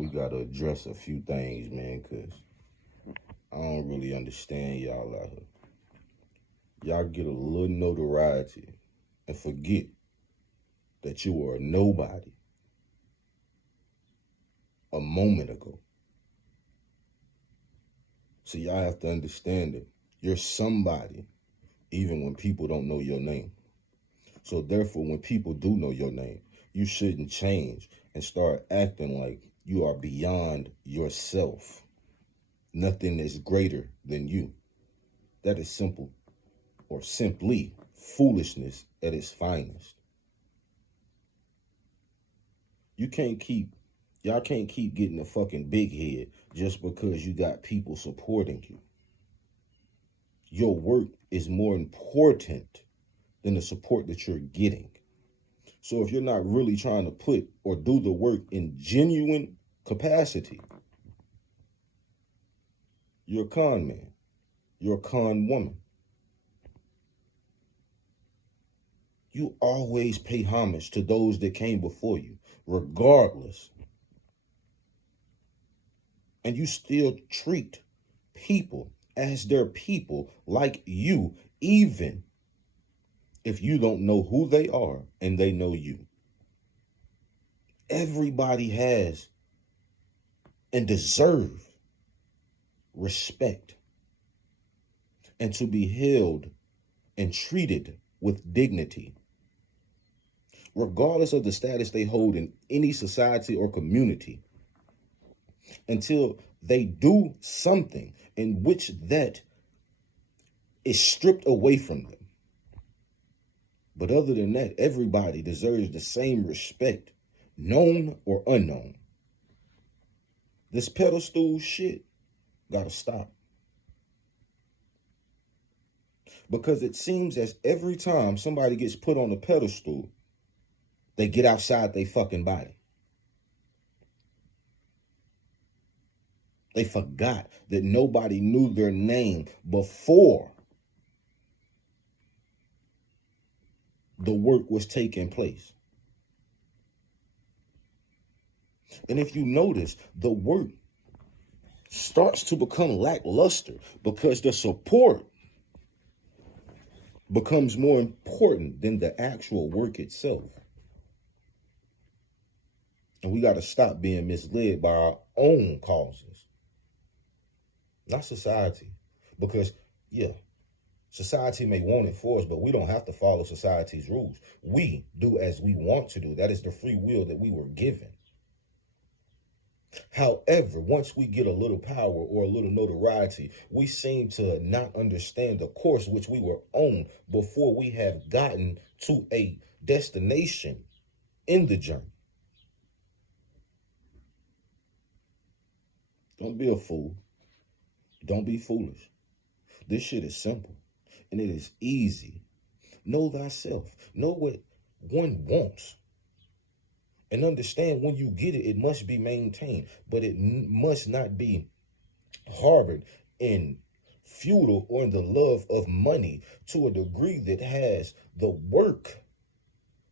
we gotta address a few things, man, because I don't really understand y'all out here. Y'all get a little notoriety and forget that you were a nobody a moment ago. So y'all have to understand that you're somebody even when people don't know your name. So therefore, when people do know your name, you shouldn't change and start acting like you are beyond yourself. Nothing is greater than you. That is simple, or simply foolishness at its finest. Y'all can't keep getting a fucking big head just because you got people supporting you. Your work is more important than the support that you're getting. So if you're not really trying to put or do the work in genuine capacity, you're a con man. You're a con woman. You always pay homage to those that came before you, regardless. And you still treat people as their people like you, even if you don't know who they are and they know you. Everybody has and deserves respect and to be held and treated with dignity, regardless of the status they hold in any society or community, until they do something in which that is stripped away from them. But other than that, everybody deserves the same respect, known or unknown. This pedestal shit gotta stop. Because it seems as every time somebody gets put on a pedestal, they get outside their fucking body. They forgot that nobody knew their name before the work was taking place. And if you notice, the work starts to become lackluster because the support becomes more important than the actual work itself. And we got to stop being misled by our own causes, not society. Because, yeah, society may want it for us, but we don't have to follow society's rules. We do as we want to do. That is the free will that we were given. However, once we get a little power or a little notoriety, we seem to not understand the course which we were on before we have gotten to a destination in the journey. Don't be a fool. Don't be foolish. This shit is simple and it is easy. Know thyself. Know what one wants. And understand when you get it, it must be maintained, but it must not be harbored in feudal or in the love of money to a degree that has the work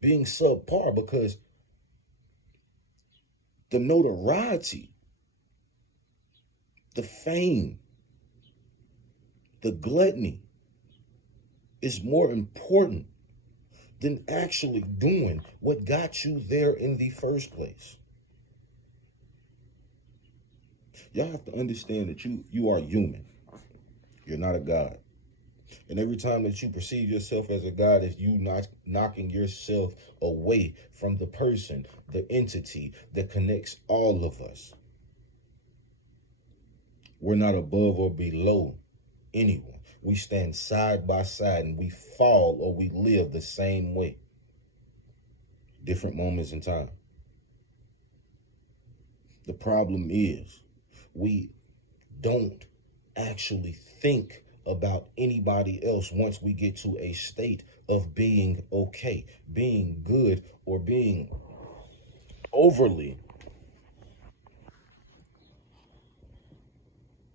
being subpar, because the notoriety, the fame, the gluttony is more important than actually doing what got you there in the first place. Y'all have to understand that you are human. You're not a god. And every time that you perceive yourself as a god, is you not knocking yourself away from the person, the entity that connects all of us. We're not above or below anyone. We stand side by side and we fall or we live the same way. Different moments in time. The problem is we don't actually think about anybody else once we get to a state of being okay, being good, or being overly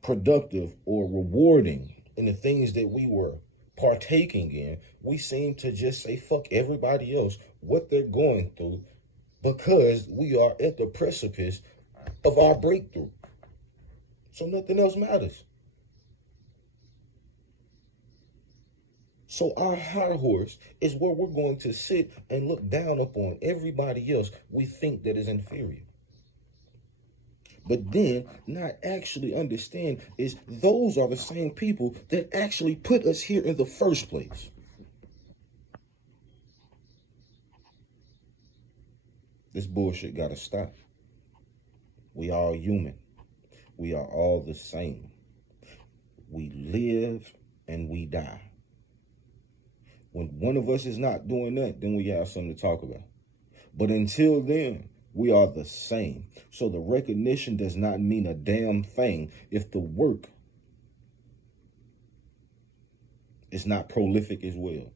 productive or rewarding in the things that we were partaking in. We seem to just say fuck everybody else, what they're going through, because we are at the precipice of our breakthrough. So nothing else matters. So our high horse is where we're going to sit and look down upon everybody else we think that is inferior. But then not actually understand is those are the same people that actually put us here in the first place. This bullshit gotta stop. We all human. We are all the same. We live and we die. When one of us is not doing that, then we have something to talk about. But until then, we are the same. So the recognition does not mean a damn thing if the work is not prolific as well.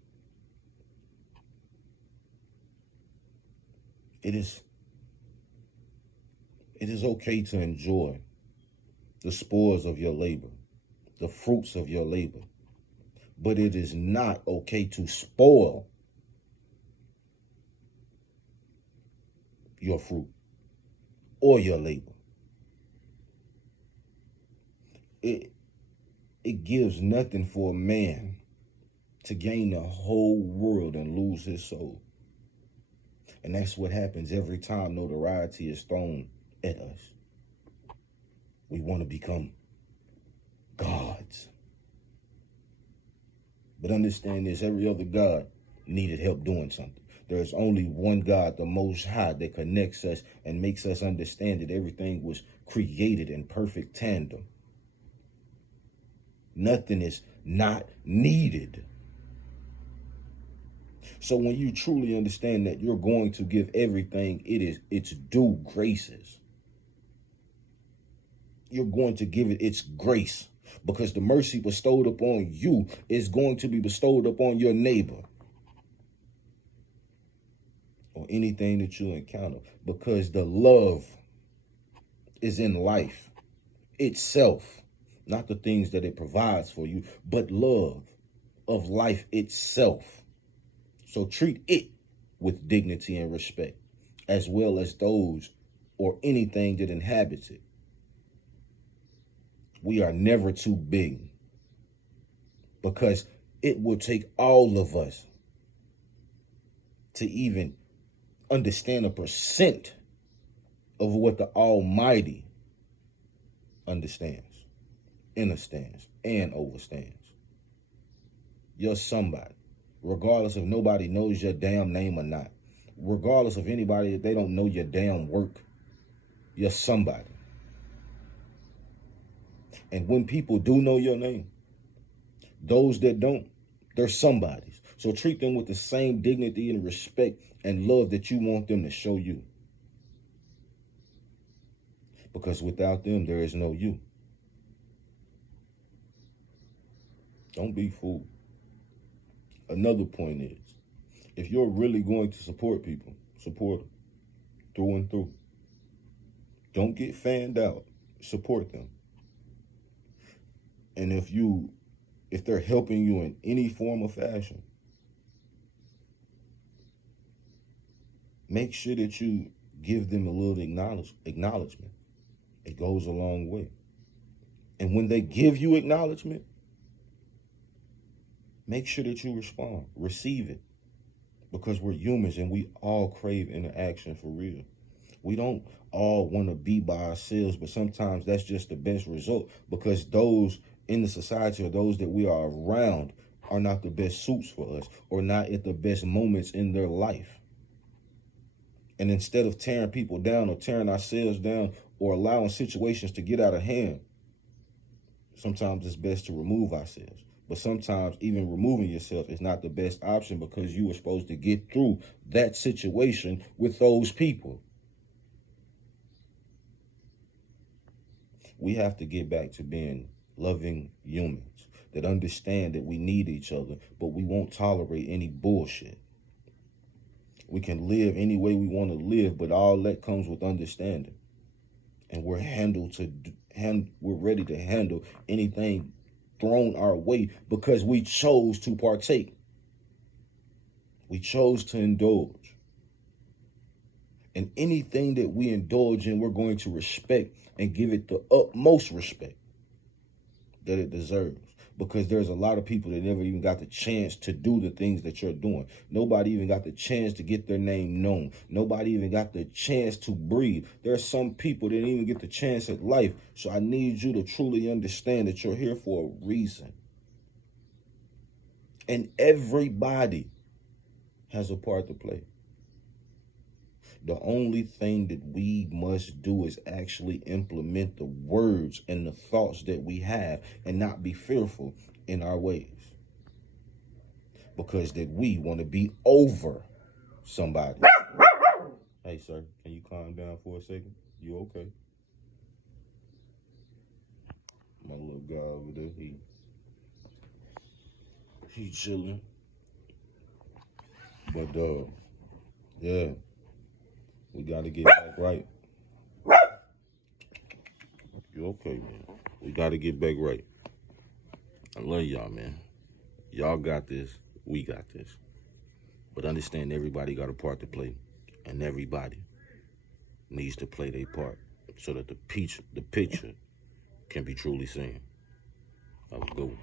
It is okay to enjoy the spoils of your labor, the fruits of your labor. But it is not okay to spoil your fruit or your labor. It gives nothing for a man to gain the whole world and lose his soul. And that's what happens every time notoriety is thrown at us. We want to become gods. But understand this, every other God needed help doing something. There is only one God, the Most High, that connects us and makes us understand that everything was created in perfect tandem. Nothing is not needed. So when you truly understand that you're going to give everything its due graces, you're going to give it its grace, because the mercy bestowed upon you is going to be bestowed upon your neighbor or anything that you encounter, because the love is in life itself, not the things that it provides for you, but love of life itself. So treat it with dignity and respect, as well as those or anything that inhabits it. We are never too big, because it will take all of us to even understand 1% of what the Almighty understands, understands, and overstands. You're somebody, regardless if nobody knows your damn name or not, regardless of anybody if they don't know your damn work. You're somebody. And when people do know your name, those that don't, they're somebody's. So treat them with the same dignity and respect and love that you want them to show you. Because without them, there is no you. Don't be fooled. Another point is, if you're really going to support people, support them through and through. Don't get fanned out. Support them. And if they're helping you in any form or fashion, make sure that you give them a little acknowledgement. It goes a long way. And when they give you acknowledgement, make sure that you respond, receive it. Because we're humans and we all crave interaction for real. We don't all want to be by ourselves, but sometimes that's just the best result, because those in the society or those that we are around are not the best suits for us, or not at the best moments in their life. And instead of tearing people down or tearing ourselves down or allowing situations to get out of hand, sometimes it's best to remove ourselves. But sometimes even removing yourself is not the best option, because you were supposed to get through that situation with those people. We have to get back to being loving humans that understand that we need each other, but we won't tolerate any bullshit. We can live any way we want to live, but all that comes with understanding. And we're ready to handle anything thrown our way, because we chose to partake. We chose to indulge. And anything that we indulge in, we're going to respect and give it the utmost respect that it deserves. Because there's a lot of people that never even got the chance to do the things that you're doing. Nobody even got the chance to get their name known. Nobody even got the chance to breathe. There are some people that didn't even get the chance at life. So I need you to truly understand that you're here for a reason. And everybody has a part to play. The only thing that we must do is actually implement the words and the thoughts that we have and not be fearful in our ways. Because that we want to be over somebody. Hey, sir, can you calm down for a second? You okay? My little guy over there, he chilling. But, yeah. We got to get back right. You okay, man? We got to get back right. I love y'all, man. Y'all got this. We got this. But understand everybody got a part to play. And everybody needs to play their part so that the picture can be truly seen. That was good.